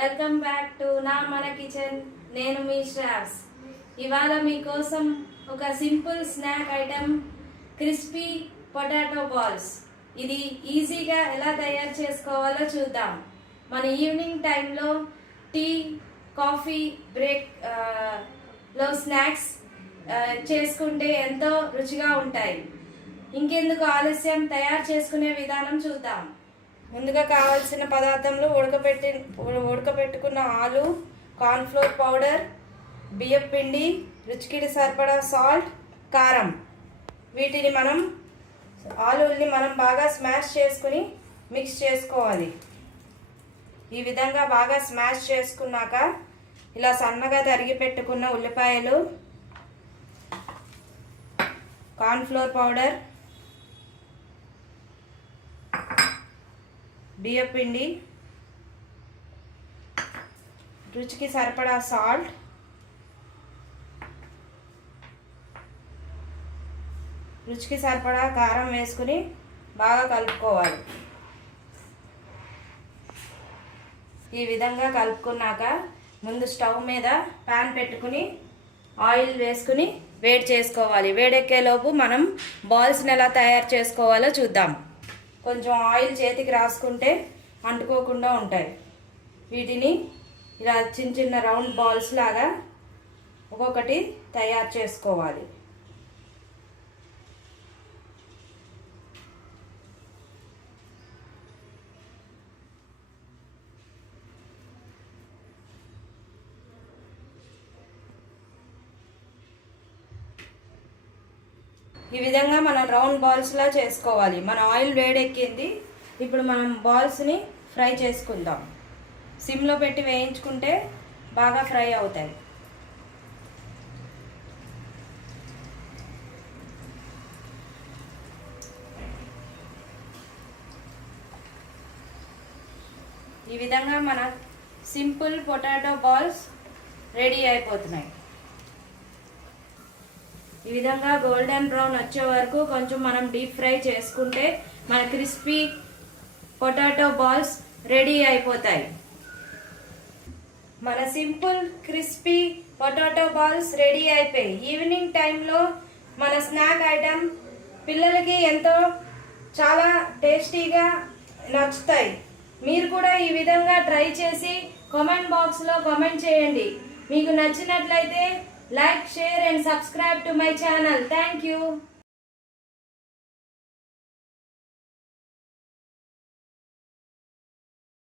Welcome back to నా మన kitchen. నేను మీ శ్రావ్స్. ఇవాళ మీకోసం ఒక simple snack item crispy potato balls. ఇది ఈజీగా ఎలా తయారు చేసుకోవాలో చూద్దాం. మన ఈవినింగ్ టైంలో టీ కాఫీ బ్రేక్ లో స్నాక్స్ చేసుకుంటే ఎంతో రుచిగా ఉంటాయి. ఇంకెందుకు ఆలస్యం, తయారు చేసుకునే విధానం చూద్దాం. ముందుగా కావాల్సిన పదార్థములు ఉడకబెట్టుకున్న ఆలు, కార్న్ఫ్లోర్ పౌడర్, బియ్యం పిండి, రుచికి సరిపడా సాల్ట్, కారం. వీటిని ఆలుల్ని మనం బాగా స్మాష్ చేసుకుని మిక్స్ చేసుకోవాలి. ఈ విధంగా బాగా స్మాష్ చేసుకున్నాక ఇలా సన్నగా తరిగి పెట్టుకున్న ఉల్లిపాయలు, కార్న్ఫ్లోర్ పౌడర్, బియ్యం పిండి, రుచికి సరిపడా సాల్ట్, రుచికి సరిపడా కారం వేసుకుని బాగా కలుపుకోవాలి. ఈ విధంగా కలుపుకున్నాక ముందు స్టవ్ మీద ప్యాన్ పెట్టుకుని ఆయిల్ వేసుకుని వేడి చేసుకోవాలి. వేడెక్కేలోపు మనం బాల్స్ని ఎలా తయారు చేసుకోవాలో చూద్దాం. కొంచెం ఆయిల్ చేతికి రాసుకుంటే అంటుకోకుండా ఉంటాయి. వీటిని ఇలా చిన్న చిన్న రౌండ్ బాల్స్ లాగా ఒక్కొక్కటి తయారు చేసుకోవాలి. ఈ విధంగా మనం రౌండ్ బాల్స్లా చేసుకోవాలి. మన ఆయిల్ వేడెక్కింది. ఇప్పుడు మనం బాల్స్ని ఫ్రై చేసుకుందాం. సిమ్లో పెట్టి వేయించుకుంటే బాగా ఫ్రై అవుతాయి. ఈ విధంగా మన సింపుల్ పొటాటో బాల్స్ రెడీ అయిపోతున్నాయి. ఈ విధంగా గోల్డెన్ బ్రౌన్ వచ్చే వరకు కొంచెం మనం డీప్ ఫ్రై చేసుకుంటే మన క్రిస్పీ పొటాటో బాల్స్ రెడీ అయిపోతాయి. మన simple crispy potato balls ready అయిపోయి ఈవినింగ్ టైంలో మన స్నాక్ ఐటమ్ పిల్లలకి చాలా టేస్టీగా నచ్చుతాయి. మీరు కూడా ఈ విధంగా ట్రై చేసి కామెంట్ బాక్స్లో కామెంట్ చేయండి. మీకు నచ్చినట్లయితే like, share and subscribe to my channel. Thank you.